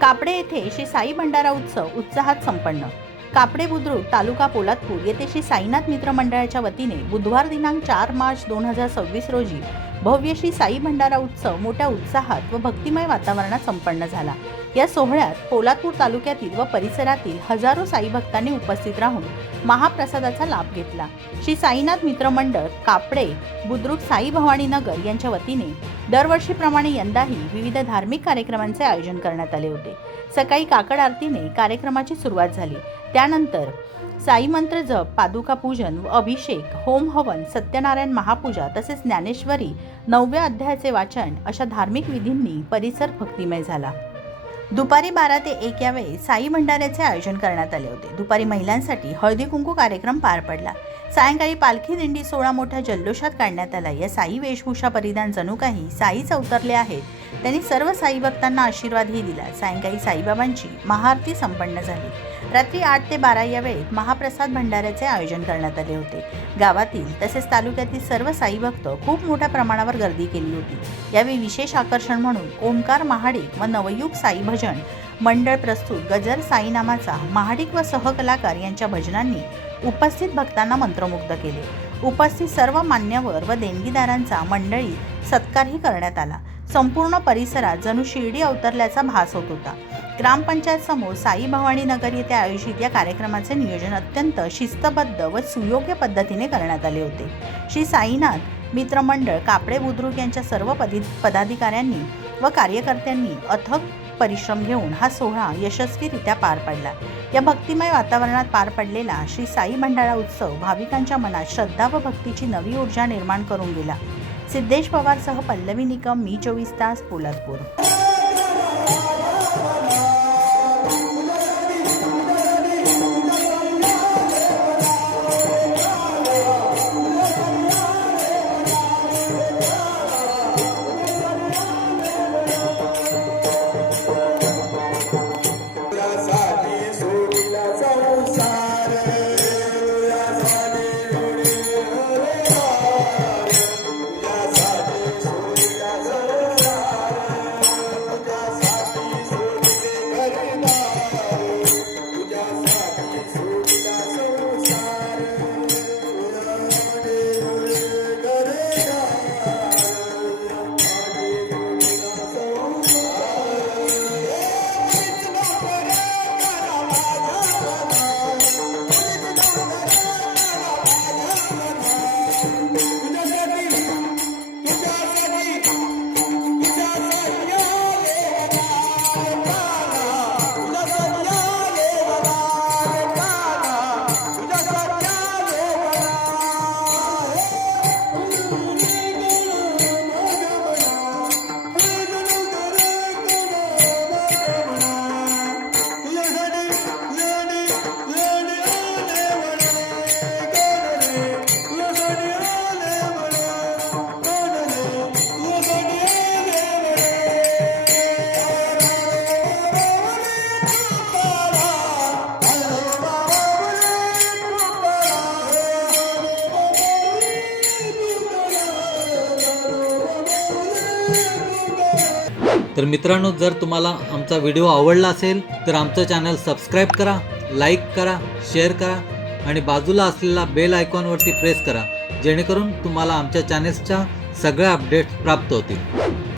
कापडे येथे श्री साई भंडारा उत्सव उत्साहात संपन्न। कापडे बुद्रुक तालुका पोलादपूर येथे श्री साईनाथ मित्र मंडळाच्या वतीने बुधवार दिनांक 4 मार्च 2026 रोजी भव्य श्री साई भंडारा उत्सव मोठ्या उत्साहात व भक्तिमय वातावरणात संपन्न झाला। या सोहळ्यात पोलादपूर तालुक्यातील व परिसरातील हजारो साई भक्तांनी उपस्थित राहून महाप्रसादाचा लाभ घेतला। श्री साईनाथ मित्र मंडळ कापडे बुद्रुक साई भवानी नगर यांच्या वतीने दरवर्षीप्रमाणे यंदाही विविध धार्मिक कार्यक्रमांचे आयोजन करण्यात आले होते। सकाळी काकड आरतीने कार्यक्रमाची सुरुवात झाली। त्यानंतर साई मंत्र जप, पादुका पूजन व अभिषेक, होम हवन, सत्यनारायण महापूजा तसेच ज्ञानेश्वरी 9व्या अध्यायाचे वाचन अशा धार्मिक विधींनी परिसर भक्तिमय झाला। दुपारी 12 ते 1 या वेळी साई भंडाऱ्याचे आयोजन करण्यात आले होते। दुपारी महिलांसाठी हळदी कुंकू कार्यक्रम पार पडला। सायंकाळी पालखी दिंडी सोहळा मोठ्या जल्लोषात काढण्यात आला। या साई वेशभूषा परिधान जणू काही साईच अवतरले आहेत। त्यांनी सर्व साई भक्तांना आशीर्वादही दिला। सायंकाळी साईबाबांची महाआरती संपन्न झाली। रात्री 8 ते 12 या वेळेत महाप्रसाद भंडाऱ्याचे आयोजन करण्यात आले होते। गावातील तसेच तालुक्यातील सर्व साई भक्त खूप मोठ्या प्रमाणावर गर्दी केली होती। यावेळी विशेष आकर्षण म्हणून ओंकार महाडिक व नवयुग साई भजन मंडळ प्रस्तुत गजर साई नामाचा महाडिक व सहकलाकार यांच्या भजनांनी उपस्थित भक्तांना मंत्रमुग्ध केले। उपस्थित सर्व मान्यवर व देणगीदारांचा मंडळी सत्कारही करण्यात आला। संपूर्ण परिसरात जणू शिर्डी अवतरल्याचा भास होत होता। ग्रामपंचायत समोर साई भवानी नगर येथे आयोजित या कार्यक्रमाचे नियोजन अत्यंत शिस्तबद्ध व सुयोग्य पद्धतीने करण्यात आले होते। श्री साईनाथ मित्र मंडळ कापडे बुद्रुक यांच्या सर्व पदाधिकाऱ्यांनी व कार्यकर्त्यांनी अथक परिश्रम घेऊन हा सोहळा यशस्वीरित्या पार पडला। या भक्तिमय वातावरणात पार पडलेला श्री साई भंडारा उत्सव भाविकांच्या मनात श्रद्धा व भक्तीची नवी ऊर्जा निर्माण करून गेला। सिद्धेश पवारसह पल्लवी निकम, मी 24 तास, पोलादपूर। तर मित्रांनो, जर तुम्हाला आमचा व्हिडिओ आवडला असेल तर आमचं चॅनल सबस्क्राईब करा, लाईक करा, शेअर करा आणि बाजूला असलेला बेल आयकॉनवरती प्रेस करा, जेणेकरून तुम्हाला आमच्या चॅनल्सच्या सगळ्या अपडेट्स प्राप्त होतील।